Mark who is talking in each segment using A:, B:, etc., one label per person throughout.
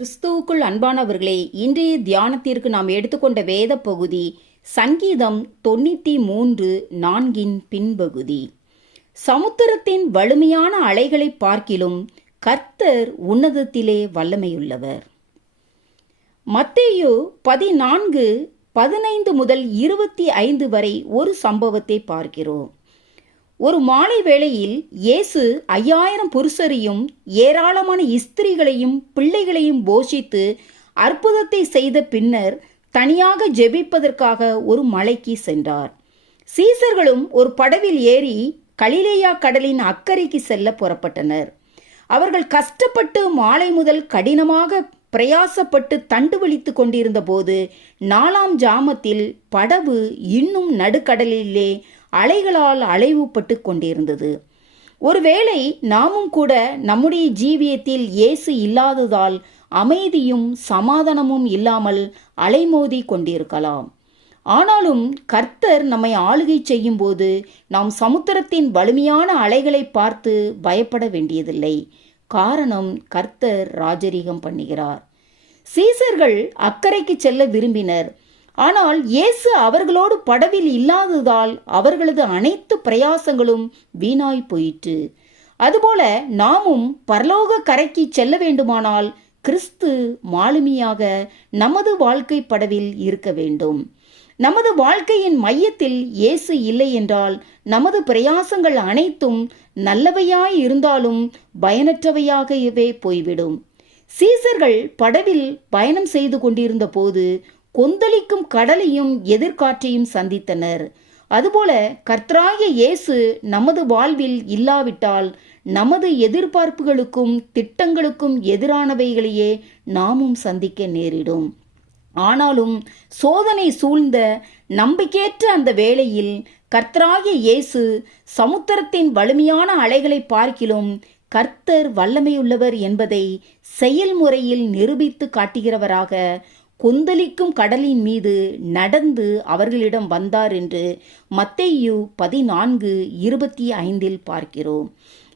A: கிறிஸ்துவுக்குள் அன்பானவர்களே இன்றைய தியானத்திற்கு நாம் எடுத்துக்கொண்ட வேத பகுதி சங்கீதம் தொண்ணூற்றி மூன்று நான்கின் பின்பகுதி. சமுத்திரத்தின் வலிமையான அலைகளை பார்க்கிலும் கர்த்தர் உன்னதத்திலே வல்லமையுள்ளவர். மத்தேயு பதினான்கு பதினைந்து முதல் இருபத்தி ஐந்து வரை ஒரு சம்பவத்தை பார்க்கிறோம். ஒரு மாலை வேளையில் இயேசு ஐயாயிரம் புருஷரையும் ஏராளமான இஸ்திரிகளையும் பிள்ளைகளையும் போஷித்து அற்புதத்தை செய்த பின்னர் தனியாக ஜெபிப்பதற்காக ஒரு மலைக்கு சென்றார். சீசர்களும் ஒரு படவில் ஏறி கலிலேயா கடலின் அக்கறைக்கு செல்ல புறப்பட்டனர். அவர்கள் கஷ்டப்பட்டு மாலை முதல் கடினமாக பிரயாசப்பட்டு தண்டு வலித்து கொண்டிருந்த போது நாலாம் ஜாமத்தில் படவு இன்னும் நடுக்கடலிலே அலைகளால் அலைவுபட்டு கொண்டிருந்தது. ஒருவேளை நாமும் கூட நம்முடைய ஜீவியத்தில் இயேசு இல்லாததால் அமைதியும் சமாதானமும் இல்லாமல் அலைமோதி கொண்டிருக்கலாம். ஆனாலும் கர்த்தர் நம்மை ஆளுகை செய்யும் போது நாம் சமுத்திரத்தின் வலிமையான அலைகளை பார்த்து பயப்பட வேண்டியதில்லை. காரணம் கர்த்தர் ராஜரீகம் பண்ணுகிறார். சீசர்கள் அக்கறைக்கு செல்ல விரும்பினர். ஆனால் இயேசு அவர்களோடு படவில் இல்லாததால் அவர்களது அனைத்து பிரயாசங்களும் வீணாய் போயிற்று. அதுபோல நாமும் பரலோக கரைக்கு செல்ல வேண்டுமானால் கிறிஸ்து மாலுமியாக நமது வாழ்க்கை படவில் இருக்க வேண்டும். நமது வாழ்க்கையின் மையத்தில் இயேசு இல்லை என்றால் நமது பிரயாசங்கள் அனைத்தும் நல்லவையாய் இருந்தாலும் பயனற்றவையாகவே போய்விடும். சீசர்கள் படவில் பயணம் செய்து கொண்டிருந்த போது கொந்தளிக்கும் கடலையும் எதிர்காற்றையும் சந்தித்தனர். அதுபோல கர்த்தராய இயேசு நமது வாழ்வில் இல்லாவிட்டால் நமது எதிர்பார்ப்புகளுக்கும் திட்டங்களுக்கும் எதிரானவைகளையே நாமும் சந்திக்க நேரிடும். ஆனாலும் சோதனை சூழ்ந்த நம்பிக்கையற்ற அந்த வேளையில் கர்த்தராகிய இயேசு சமுத்திரத்தின் வலிமையான அலைகளை பார்க்கிலும் கர்த்தர் வல்லமையுள்ளவர் என்பதை செயல்முறையில் நிரூபித்து காட்டுகிறவராக கொந்தளிக்கும் கடலின் மீது நடந்து அவர்களிடம் வந்தார் என்று மத்தேயு பதினான்கு இருபத்தி ஐந்தில் பார்க்கிறோம்.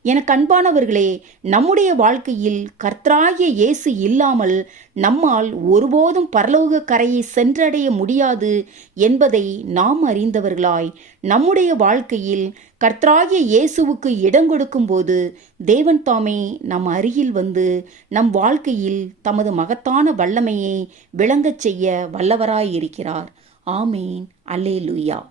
A: எனக்கு அன்பானவர்களே நம்முடைய வாழ்க்கையில் கர்த்தராகிய இயேசு இல்லாமல் நம்மால் ஒருபோதும் பரலோக கரையை சென்றடைய முடியாது என்பதை நாம் அறிந்தவர்களாய். நம்முடைய வாழ்க்கையில் கர்த்தராகிய இயேசுவுக்கு இடம் கொடுக்கும்போது தேவன் தாமே நம் அருகில் வந்து நம் வாழ்க்கையில் தமது மகத்தான வல்லமையை விளங்கச் செய்ய வல்லவராயிருக்கிறார். ஆமேன். அல்லேலூயா.